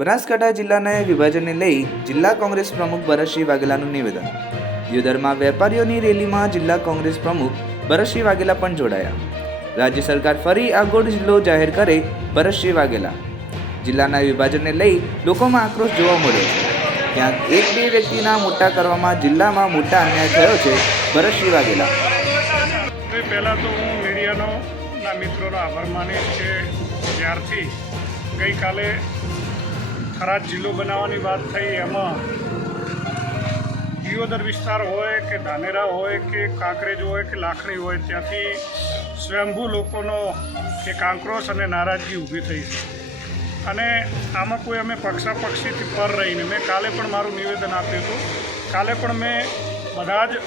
બનાસકાંઠા જિલ્લાના વિભાજનને લઈ જિલ્લા કોંગ્રેસ પ્રમુખ ભરતસિંહ વાઘેલાનું નિવેદન. યુદ્ધરમાં વેપારીઓની રેલીમાં જિલ્લા કોંગ્રેસ પ્રમુખ ભરતસિંહ વાઘેલા પણ જોડાયા. રાજ્ય સરકાર ફરી આગોડ જિલ્લો જાહેર કરે ભરતસિંહ વાઘેલા. જિલ્લાના વિભાજનને લઈ લોકોમાં આક્રોશ જોવા મળ્યો છે. ક્યાંક એક બે વ્યક્તિના મોટા કરવામાં જિલ્લામાં મોટા અન્યાય થયો છે ભરતસિંહ વાઘેલા. પહેલાં તો હું મીડિયાનો મિત્રોનો આભાર માનીશ કે જ્યારથી ગઈકાલે થરાદ જિલ્લો બનાવવાની વાત થઈ, એમાં દિયોદર વિસ્તાર હોય કે ધાનેરા હોય કે કાંકરેજ હોય કે લાખણી હોય, ત્યાંથી સ્વયંભૂ લોકોનો એક આક્રોશ અને નારાજગી ઊભી થઈ છે. અને આમાં કોઈ અમે પક્ષાપક્ષીથી પર રહીને મેં કાલે પણ મારું નિવેદન આપ્યું હતું. કાલે પણ મેં બધા જ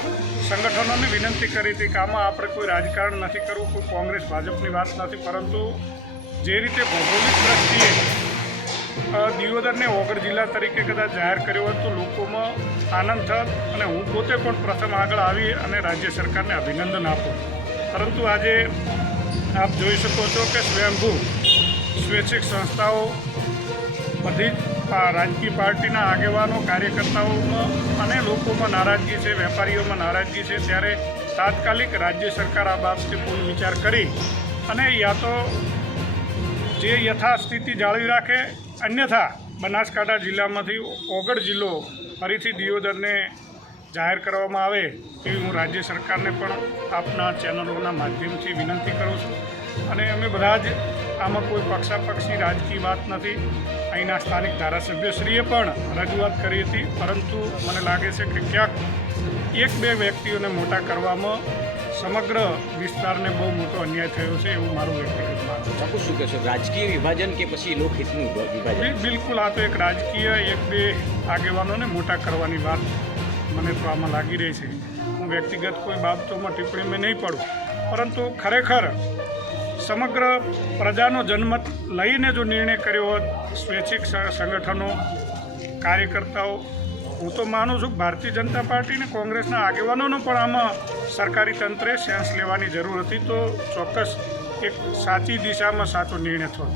સંગઠનોને વિનંતી કરી હતી કે આમાં આપણે કોઈ રાજકારણ નથી કરવું, કોઈ કોંગ્રેસ, ભાજપની વાત નથી. પરંતુ જે રીતે ભૌગોલિક દ્રષ્ટિએ દિયોદરને ઓગળ જિલ્લા તરીકે કદાચ જાહેર કર્યો હોત તો લોકોમાં આનંદ થત અને હું પોતે પણ પ્રથમ આગળ આવી અને રાજ્ય સરકારને અભિનંદન આપું. પરંતુ આજે આપ જોઈ શકો છો કે સ્વયંભૂ સ્વૈચ્છિક સંસ્થાઓ, બધી જ રાજકીય પાર્ટીના આગેવાનો, કાર્યકર્તાઓમાં અને લોકોમાં નારાજગી છે, વેપારીઓમાં નારાજગી છે. ત્યારે તાત્કાલિક રાજ્ય સરકાર આ બાબતે પૂર્ણ વિચાર કરી અને યા તો જે યથાસ્થિતિ જાળવી રાખે અન્યથા બનાસકાંઠા જિલ્લામાંથી ઓગળ જિલ્લો ફરીથી દિયોદરને જાહેર કરવામાં આવે એવી હું રાજ્ય સરકારને પણ આપના ચેનલોના માધ્યમથી વિનંતી કરું છું. અને અમે બધા જ આમાં કોઈ પક્ષાપક્ષી રાજકીય વાત નથી. અહીંના સ્થાનિક ધારાસભ્યશ્રીએ પણ રજૂઆત કરી હતી, પરંતુ મને લાગે છે કે ક્યાંક એક બે વ્યક્તિઓને મોટા કરવામાં સમગ્ર વિસ્તારને બહુ મોટો અન્યાય થયો છે એવું મારું વ્યક્તિગત માનવું છે. શું કહેશો? રાજકીય વિભાજન કે પછી લોકહિતનું વિભાજન? બિલકુલ આ તો એક રાજકીય એક બે આગેવાનોને મોટા કરવાની વાત મને તો આમાં લાગી રહી છે. હું વ્યક્તિગત કોઈ બાબતોમાં ટિપ્પણી મેં નહીં પડું. પરંતુ ખરેખર સમગ્ર પ્રજાનો જનમત લઈને જો નિર્ણય કર્યો હોત સ્વૈચ્છિક સંગઠનો કાર્યકર્તાઓ હું તો માનું છું ભારતીય જનતા પાર્ટી અને કોંગ્રેસના આગેવાનોનો પણ આમાં સરકારી તંત્રે સેન્સ લેવાની જરૂર હતી. તો ચોક્કસ એક સાચી દિશામાં સાચો નિર્ણય થયો.